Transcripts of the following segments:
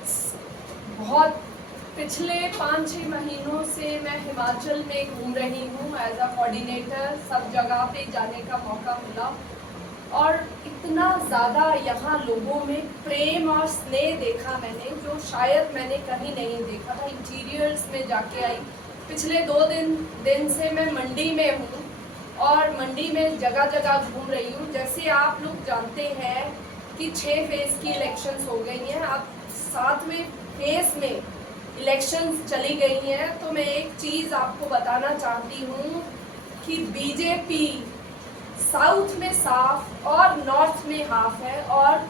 Updates. बहुत पिछले 5-6 महीनों से मैं हिमाचल में घूम रही हूँ एज अ कोऑर्डिनेटर। सब जगह पे जाने का मौका मिला और इतना ज़्यादा यहाँ लोगों में प्रेम और स्नेह देखा मैंने, जो शायद मैंने कहीं नहीं देखा था। इंटीरियर्स में जाके आई। पिछले 2 दिन से मैं मंडी में हूँ और मंडी में जगह जगह घूम रही हूँ। जैसे आप लोग जानते हैं कि 6 फेज़ की इलेक्शंस हो गई हैं, अब 7वें फेज़ में इलेक्शंस चली गई हैं। तो मैं एक चीज़ आपको बताना चाहती हूँ कि बीजेपी साउथ में साफ और नॉर्थ में हाफ है और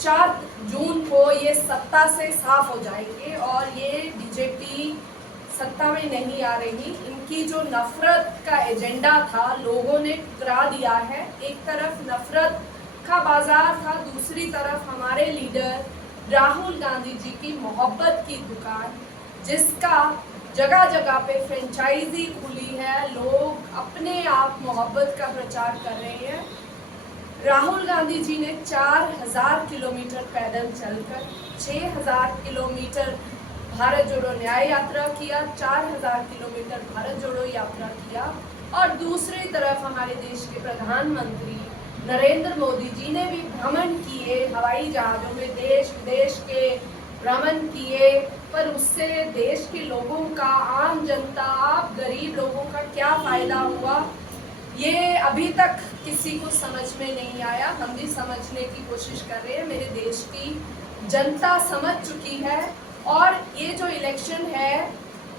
4 जून को ये सत्ता से साफ हो जाएंगे और ये बीजेपी सत्ता में नहीं आ रही। इनकी जो नफरत का एजेंडा था लोगों ने ठुकरा दिया है। एक तरफ नफरत का बाजार था, दूसरी तरफ हमारे लीडर राहुल गांधी जी की मोहब्बत की दुकान, जिसका जगह जगह पे फ्रेंचाइजी खुली है। लोग अपने आप मोहब्बत का प्रचार कर रहे हैं। राहुल गांधी जी ने 4000 किलोमीटर पैदल चलकर 6000 किलोमीटर भारत जोड़ो न्याय यात्रा किया, 4000 किलोमीटर भारत जोड़ो यात्रा किया और दूसरी तरफ हमारे देश के प्रधानमंत्री नरेंद्र मोदी जी ने भी भ्रमण किए, हवाई जहाज़ों में देश विदेश के भ्रमण किए। पर उससे देश के लोगों का, आम जनता, आप गरीब लोगों का क्या फ़ायदा हुआ, ये अभी तक किसी को समझ में नहीं आया। हम भी समझने की कोशिश कर रहे हैं। मेरे देश की जनता समझ चुकी है और ये जो इलेक्शन है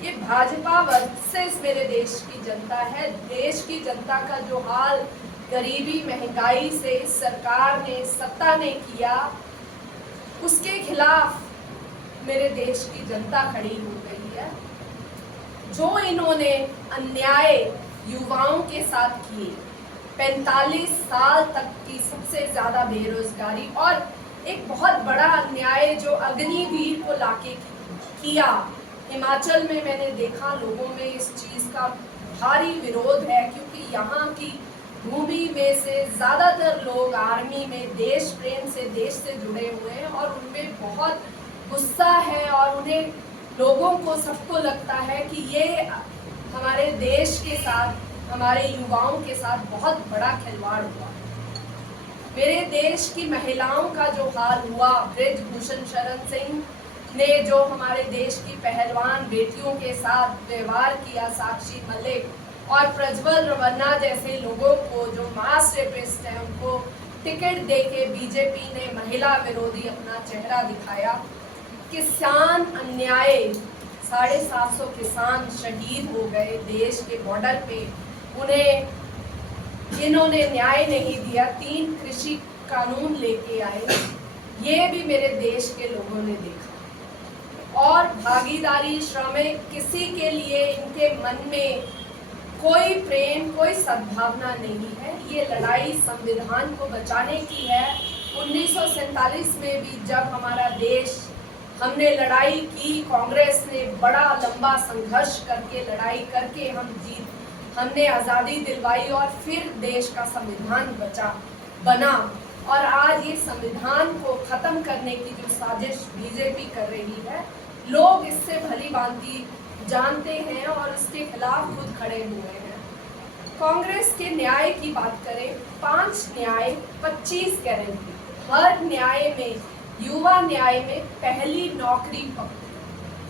ये भाजपा वर्सेस मेरे देश की जनता है। देश की जनता का जो हाल गरीबी, महंगाई से सरकार ने, सत्ता ने किया, उसके खिलाफ मेरे देश की जनता खड़ी हो गई है। जो इन्होंने अन्याय युवाओं के साथ किए, 45 साल तक की सबसे ज़्यादा बेरोजगारी और एक बहुत बड़ा अन्याय जो अग्निवीर को लाके किया हिमाचल में, मैंने देखा लोगों में इस चीज़ का भारी विरोध है। क्योंकि यहाँ की भूमि में से ज़्यादातर लोग आर्मी में देश प्रेम से, देश से जुड़े हुए हैं और उनमें बहुत गुस्सा है और उन्हें, लोगों को, सबको लगता है कि ये हमारे देश के साथ, हमारे युवाओं के साथ बहुत बड़ा खिलवाड़ हुआ। मेरे देश की महिलाओं का जो हाल हुआ, ब्रिजभूषण शरण सिंह ने जो हमारे देश की पहलवान बेटियों के साथ व्यवहार किया, साक्षी मलिक और प्रज्वल रवन्ना जैसे लोगों को जो मास रेपिस्ट हैं, उनको टिकट देके बीजेपी ने महिला विरोधी अपना चेहरा दिखाया। किसान अन्याय, 750 किसान शहीद हो गए देश के बॉर्डर पे, उन्हें इन्होंने न्याय नहीं दिया। 3 कृषि कानून लेके आए, ये भी मेरे देश के लोगों ने देखा। और भागीदारी, श्रमिक, किसी के लिए इनके मन में कोई प्रेम, कोई सद्भावना नहीं है। ये लड़ाई संविधान को बचाने की है। 1947 में भी जब हमारा देश, हमने लड़ाई की, कांग्रेस ने बड़ा लंबा संघर्ष करके, लड़ाई करके हमने आज़ादी दिलवाई और फिर देश का संविधान बना। और आज ये संविधान को ख़त्म करने की जो साजिश बीजेपी कर रही है, लोग इससे भली भांति जानते हैं और इसके खिलाफ खुद खड़े हुए हैं। कांग्रेस के न्याय की बात करें, 5 न्याय, 25 गारंटी। हर न्याय में, युवा न्याय में पहली नौकरी पक्की,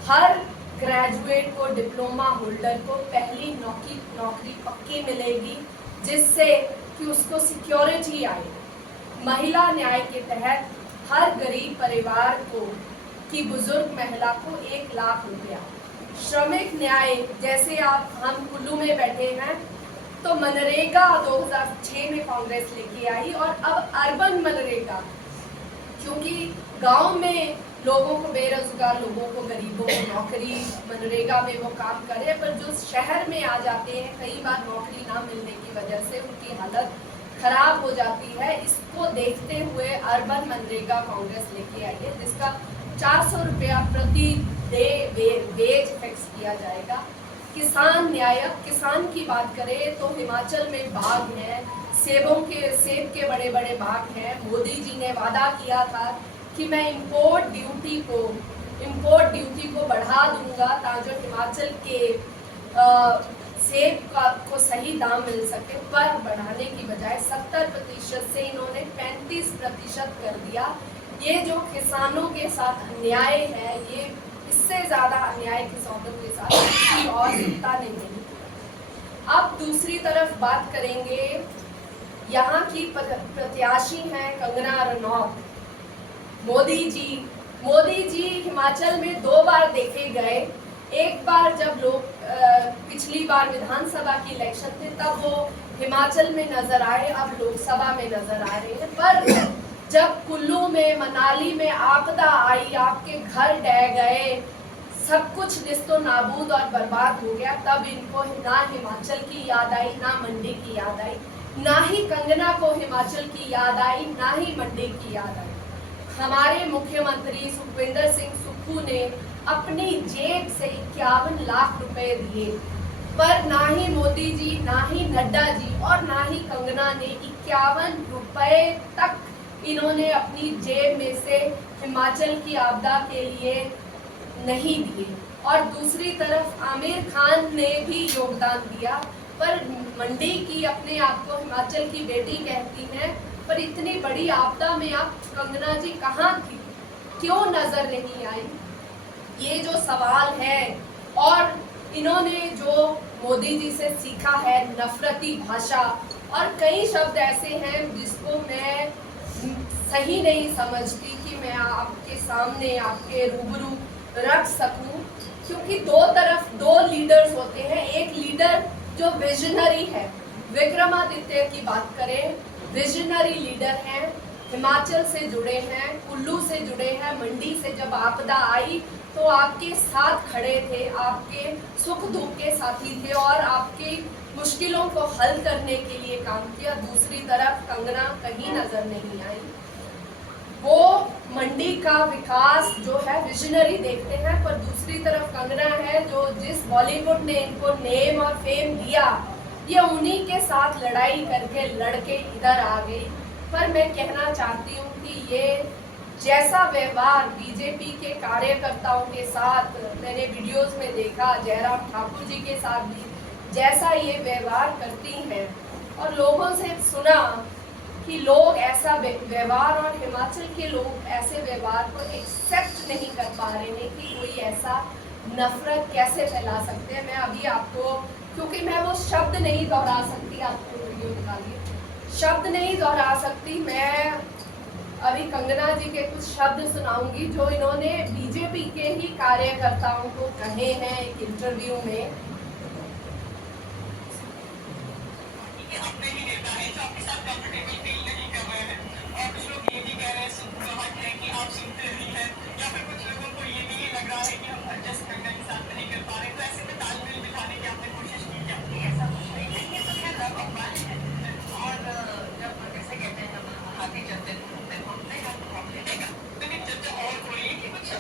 हर ग्रेजुएट को, डिप्लोमा होल्डर को पहली नौकरी पक्की मिलेगी, जिससे कि उसको सिक्योरिटी आए। महिला न्याय के तहत हर गरीब परिवार को, की बुजुर्ग महिला को 1 लाख रुपया। श्रमिक न्याय, जैसे हम कुल्लू में बैठे हैं, तो मनरेगा 2006 में कांग्रेस लेके आई और अब अर्बन मनरेगा, क्योंकि गांव में लोगों को, बेरोजगार लोगों को, गरीबों को नौकरी, मनरेगा में वो काम करे, पर जो शहर में आ जाते हैं, कई बार नौकरी ना मिलने की वजह से उनकी हालत खराब हो जाती है। इसको देखते हुए अर्बन मनरेगा कांग्रेस लेके आई है, जिसका 400 रुपया प्रति वेज फिक्स किया जाएगा। किसान न्याय, किसान की बात करें तो हिमाचल में बाग हैं, सेब के बड़े बड़े बाग हैं। मोदी जी ने वादा किया था कि मैं इंपोर्ट ड्यूटी को बढ़ा दूंगा ताकि हिमाचल के सेब को सही दाम मिल सके, पर बढ़ाने की बजाय 70% से इन्होंने 35% कर दिया। ये जो किसानों के साथ अन्याय है, ये इससे ज़्यादा अन्याय किसानों के साथ किसी और सत्ता ने नहीं किया। अब दूसरी तरफ बात करेंगे, यहाँ की प्रत्याशी हैं कंगना रनौत। मोदी जी हिमाचल में 2 बार देखे गए। एक बार जब लोग पिछली बार विधानसभा की इलेक्शन थे तब वो हिमाचल में नजर आए, अब लोकसभा में नजर आ रहे हैं। पर जब कुल्लू में, मनाली में आपदा आई, आपके घर ढह गए, सब कुछ निस्तो नाबूद और बर्बाद हो गया, तब इनको ना हिमाचल की याद आई, ना मंडी की याद आई, ना ही कंगना को हिमाचल की याद आई, ना ही मंडी की याद आई। हमारे मुख्यमंत्री सुखविंदर सिंह सुक्खू ने अपनी जेब से 51 लाख रुपए दिए, पर ना ही मोदी जी, ना ही नड्डा जी और ना ही कंगना ने 51 रुपए तक इन्होंने अपनी जेब में से हिमाचल की आपदा के लिए नहीं दिए। और दूसरी तरफ आमिर खान ने भी योगदान दिया, पर मंडी की अपने आप को हिमाचल की बेटी कहती हैं, पर इतनी बड़ी आपदा में आप कंगना जी कहाँ थी, क्यों नजर नहीं आई? ये जो सवाल है। और इन्होंने जो मोदी जी से सीखा है नफरती भाषा, और कई शब्द ऐसे हैं जिसको मैं सही नहीं समझती कि मैं आपके सामने, आपके रूबरू रख सकूं, क्योंकि दो लीडर्स होते हैं। एक लीडर जो विजनरी है, विक्रमादित्य की बात करें, विजनरी लीडर हैं, हिमाचल से जुड़े हैं, कुल्लू से जुड़े हैं, मंडी से जब आपदा आई तो आपके साथ खड़े थे, आपके सुख दुख के साथी थे और आपकी मुश्किलों को हल करने के लिए काम किया। दूसरी तरफ कंगना कहीं नजर नहीं आई। वो मंडी का विकास जो है विजनरी देखते हैं, पर दूसरी तरफ कंगना है जो जिस बॉलीवुड ने इनको नेम और फेम दिया, ये उन्हीं के साथ लड़ाई करके लड़के इधर आ गई। पर मैं कहना चाहती हूँ कि ये जैसा व्यवहार बीजेपी के कार्यकर्ताओं के साथ मैंने वीडियोस में देखा, जयराम ठाकुर जी के साथ भी जैसा ये व्यवहार करती हैं, और लोगों से सुना कि लोग ऐसा व्यवहार, और हिमाचल के लोग ऐसे व्यवहार को एक्सेप्ट नहीं कर पा रहे हैं कि कोई ऐसा नफरत कैसे फैला सकते हैं। मैं अभी आपको, क्योंकि मैं वो शब्द नहीं दोहरा सकती, आपको वीडियो निकालिए, शब्द नहीं दोहरा सकती, मैं अभी कंगना जी के कुछ शब्द सुनाऊंगी जो इन्होंने बीजेपी के ही कार्यकर्ताओं को कहे हैं एक इंटरव्यू में।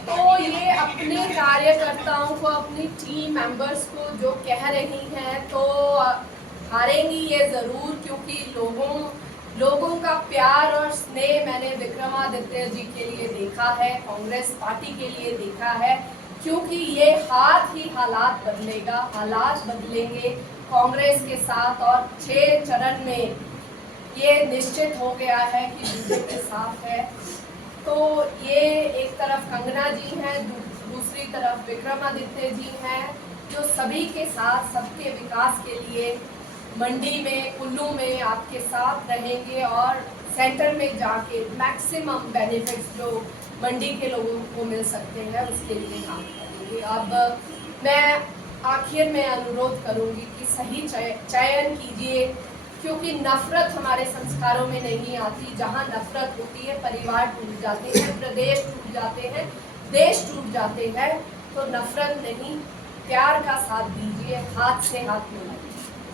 तो ये अपने कार्यकर्ताओं को, अपनी टीम मेंबर्स को जो कह रही हैं, तो हारेंगी ये ज़रूर, क्योंकि लोगों का प्यार और स्नेह मैंने विक्रमादित्य जी के लिए देखा है, कांग्रेस पार्टी के लिए देखा है, क्योंकि ये हाथ ही हालात बदलेगा, हालात बदलेंगे कांग्रेस के साथ। और 6 चरण में ये निश्चित हो गया है कि बीजेपी साथ है। तो ये एक तरफ कंगना जी हैं, दूसरी तरफ विक्रमादित्य जी हैं, जो सभी के साथ, सबके विकास के लिए मंडी में, कुल्लू में आपके साथ रहेंगे और सेंटर में जाके मैक्सिमम बेनिफिट्स जो मंडी के लोगों को मिल सकते हैं उसके लिए काम करेंगे। अब मैं आखिर में अनुरोध करूंगी कि सही चयन कीजिए, क्योंकि नफरत हमारे संस्कारों में नहीं आती। जहाँ नफरत होती है परिवार टूट जाते हैं, प्रदेश टूट जाते हैं, देश टूट जाते हैं। तो नफरत नहीं, प्यार का साथ दीजिए, हाथ से हाथ मिलाइए।